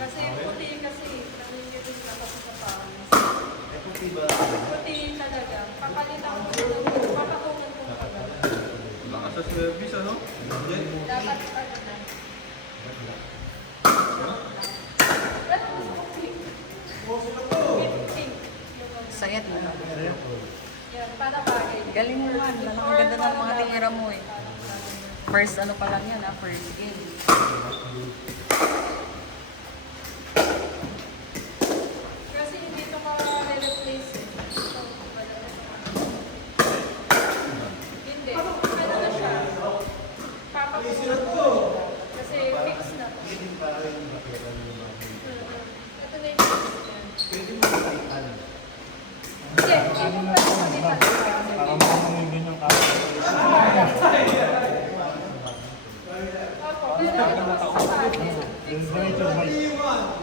Kasi puti kasi, nangingitin na kasi sa pangis. Puti ba? Puti talaga. Papalitan ko sa papatungan ko talaga. Baka sa service, ano? Dapat ano na. Sayat na. Yan, para bagay. Galing mo man. Ang ganda ng mga tingira mo eh. First ano pa lang yan first game. Kasi hindi ito ma-replace eh. Hindi. Ano na siya? Papakulat ko siya. Kasi fix na to. Ito na yung fix niya. Pwede mo makaitan. Hindi, hindi mo pwede palitan. Para makakangin din yung kaso. Opo, pero ito kasi sa atin. Fix na Ganito, ito. guys.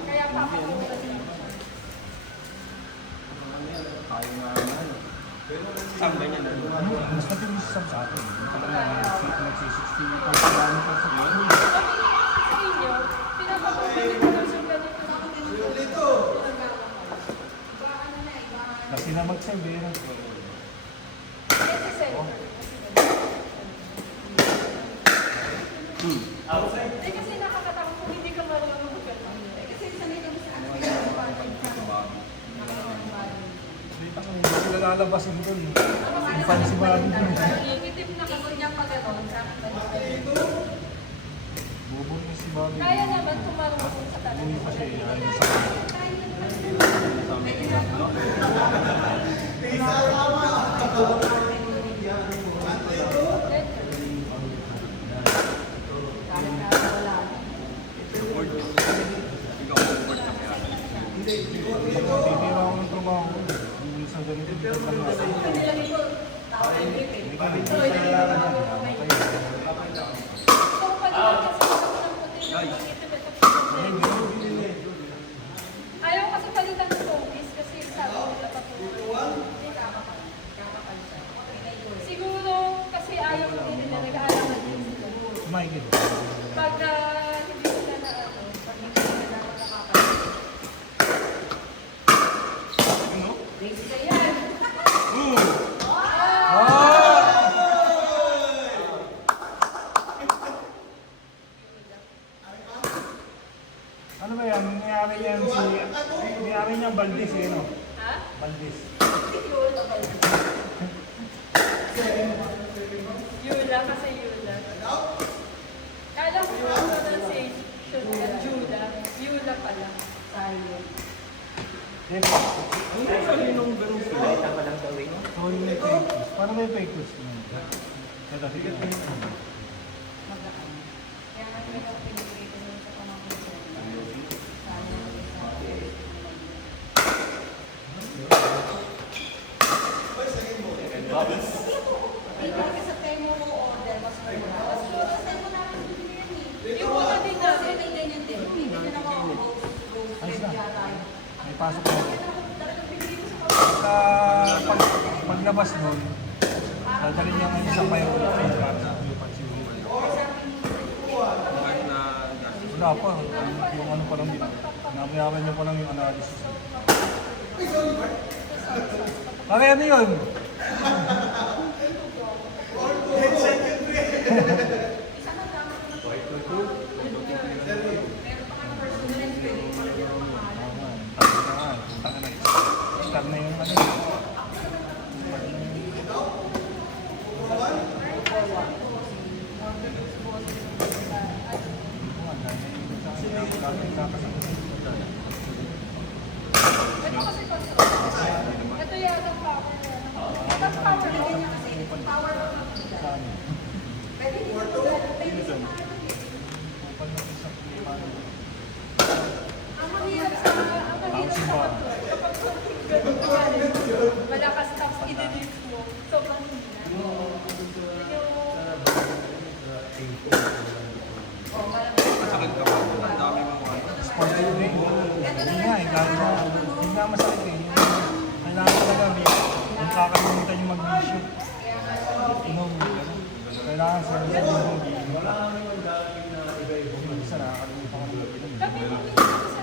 Kaya papakulat niya. Ayaw nga naman. Saan ba niya na? Mas matinis sa atin. Nagsi-16 na pa sa dami pa sa Sa inyo, pinapakulat ko lang sa ganito. kasi na mag-serve eh. Ito center. Eh kasi nakakatakot kung hindi ka marunong mag-ganun. Eh kasi sanay kami sa ano. Dito kung hindi sila lalabasin dun. Fancy body dun. Nangingitim na kasi niya pag gano'n sa akin. Bubog na si Bobby. Kaya naman kung marunong sa talaga. Hindi pa siya eh. Ayun sa titira ako ng trabaho ko. Hindi sa ganito dito sa mga. Hindi ka rin sa kailangan yan. Kung palitan kasi ako ng puti, nangingitim ito. Ayaw kasi palitan ng focus kasi sabi nila patulog. Hindi kakapal siya. Siguro kasi ayaw ko din na nag-aalaman din sila. Michael. Pag hindi sila na ano, pag hindi sila na nakakapal. Basic yan. Ano ba yan? Nangyari yan si... Nangyari niya Valdez eh, no? Ha? Valdez. Yula kasi Yula. Kala ko yung pronunciation na Jula. Yula pala. Sayang. Yes. Ang actually nung ganun sila, ita pa lang gawin. So, yung may fake news. Paano may fake news? Ito, sige. Yung una din natin. Ayos na. May pasok na. Sa paglabas nun, dadalhin niya ngayon sa priority para sa pag-siwin. Kahit na Wala pa. Yung ano pa lang din. Namayaman niya pa lang yung analysis. Kaya ano yun? Start na yung ano. Ito kasi ito yata ang power niya. Ito ang power niya kasi. Power pwede dito ang mahirap sa kapag something ganun malakas tapos i-delete mo. Sobrang hina. masakit ka pa. Ang dami mong ano. Sport training. Hindi nga eh. Hindi nga masakit eh. Kailangan talaga yung kakalimutan yung mag-issue. Inom. Kailangan sa mga isa nakakalimutan ka ng inom. Kami hindi sa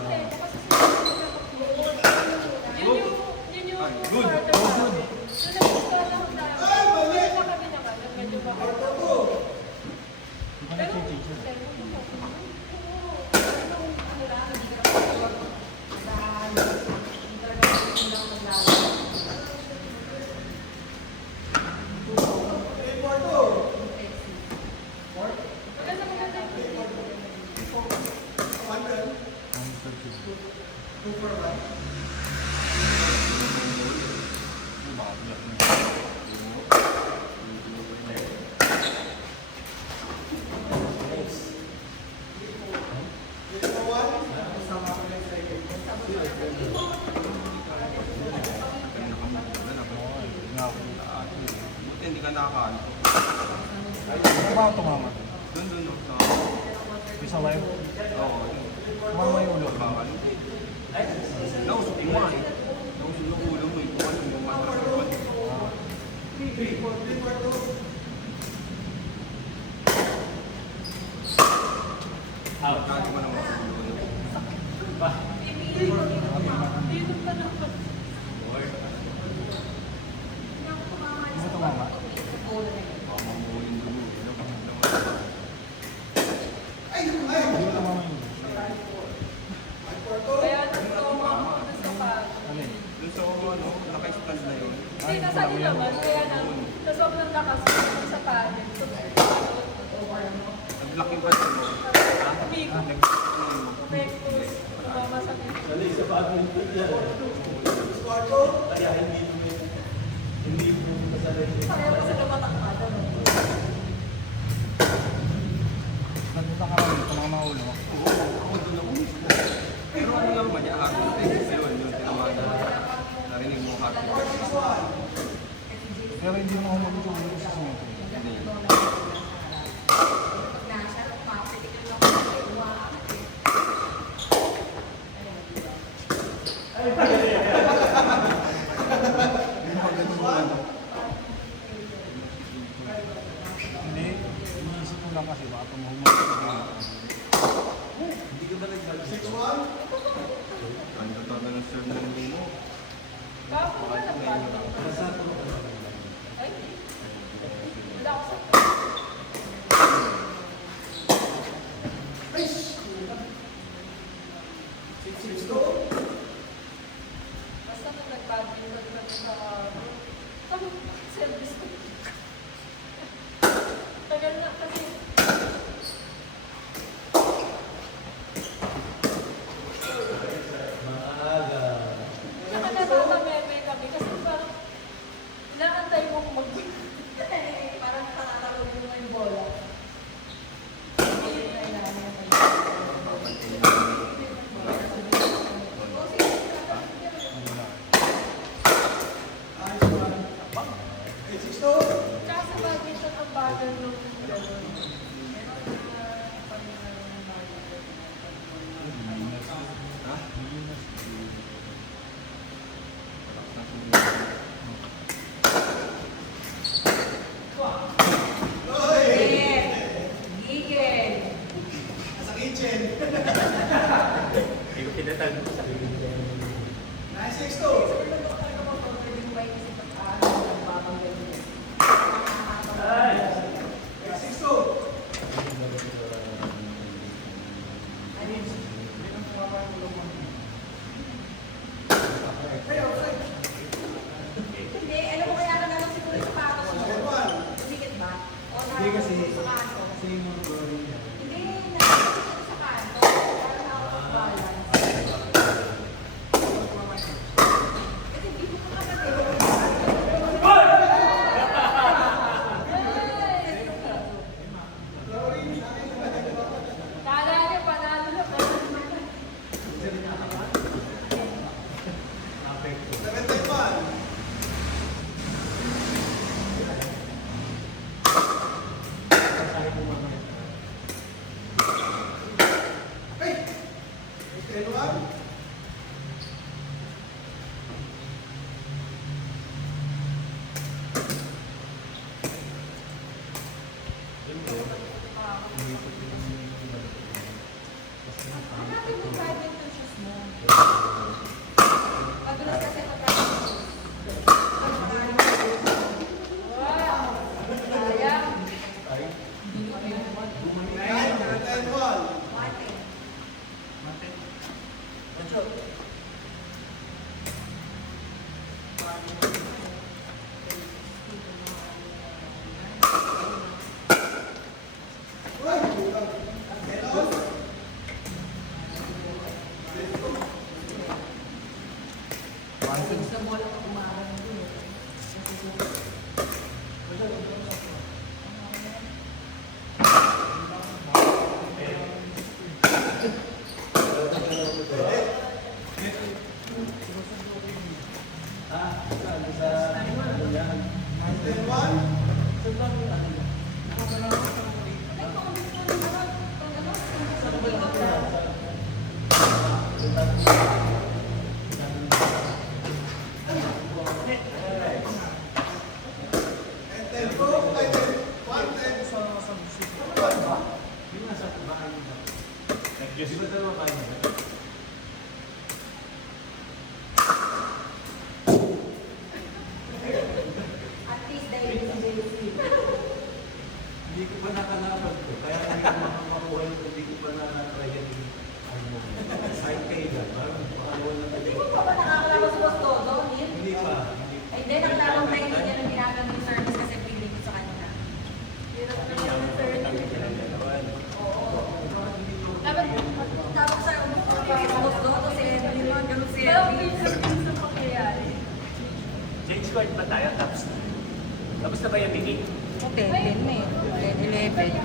nakakanto. Ano ba ang tumama? Doon, no? Yung sa wire? Oo. Tumama yung ulo. Bakal. Nausok mo nga eh. Nausok yung ulo mo eh. Kung ano yung matras yung ulo. Kaya mo naman sa ulo. Ano tumama? Mamuhuling dulo. Hindi mo tumama yung ulo. Kaya nagtoma ako dun sa pag. Ano eh? Doon sa ano, naka-stand na yun. Hindi, nasali naman. Kaya na, sa sobrang lakas ko sa paddle. So, Naglaki ba siya? umikot. Pekos. Tumama sa pekos. Kaya pa sila matakpada. Nagpunta ka rin, tumama ang ulo. Ako doon ako mismo. Pero ano lang ba niya? Happy day. Ayun, yung tinawagan. Narinig mo happy day. Pero hindi mo humagod yung ulo sa simento. Hindi. Hindi, iniisip ko lang kasi baka humagod sa simento. Ano ito na ng serve ng mo? Bakit ka nagpaddle? Ay, wala ako sa basta nung nag-paddle kami sa service ko. Tagal na kasi. Saka natatameme kami kasi parang inaantay mo kung parang pangalawag mo yung bola. Tsaka sa badminton ang bagal nung gano'n. Ha? Hindi, alam mo kaya ka naman siguro yung patos mo. Umikit ba? Hindi kasi yung hindi, nakikita sa kanto. Parang out of balance. Kasi hindi mo kapatid. Kala niya panalo na pa. Hanapin mo badminton shoes mo. Madulas kasi ito practice. Wow! Sayang. Mate. Di ba dalawa kayo? At least dahil sa JC. Hindi ko pa nakalaban ko. Kaya hindi ko makakakuha yung hindi ko pa na-try yan yung ano, side pay lang. Parang makakuha na Hindi tayo. mo pa ba nakakalaman sa Boss Dodo, Neil? Hindi pa. Ay, hindi, nakalaman tayo hindi niya na ginagawa yung service kasi feeling ko sa kanya. Dapat Tapos sa Boss Dodo, si Emily mo, ganun si well, Emily. sa pangyayari. Change court ba tayo? Tapos na ba yung meeting? 10 na eh. 10, 11.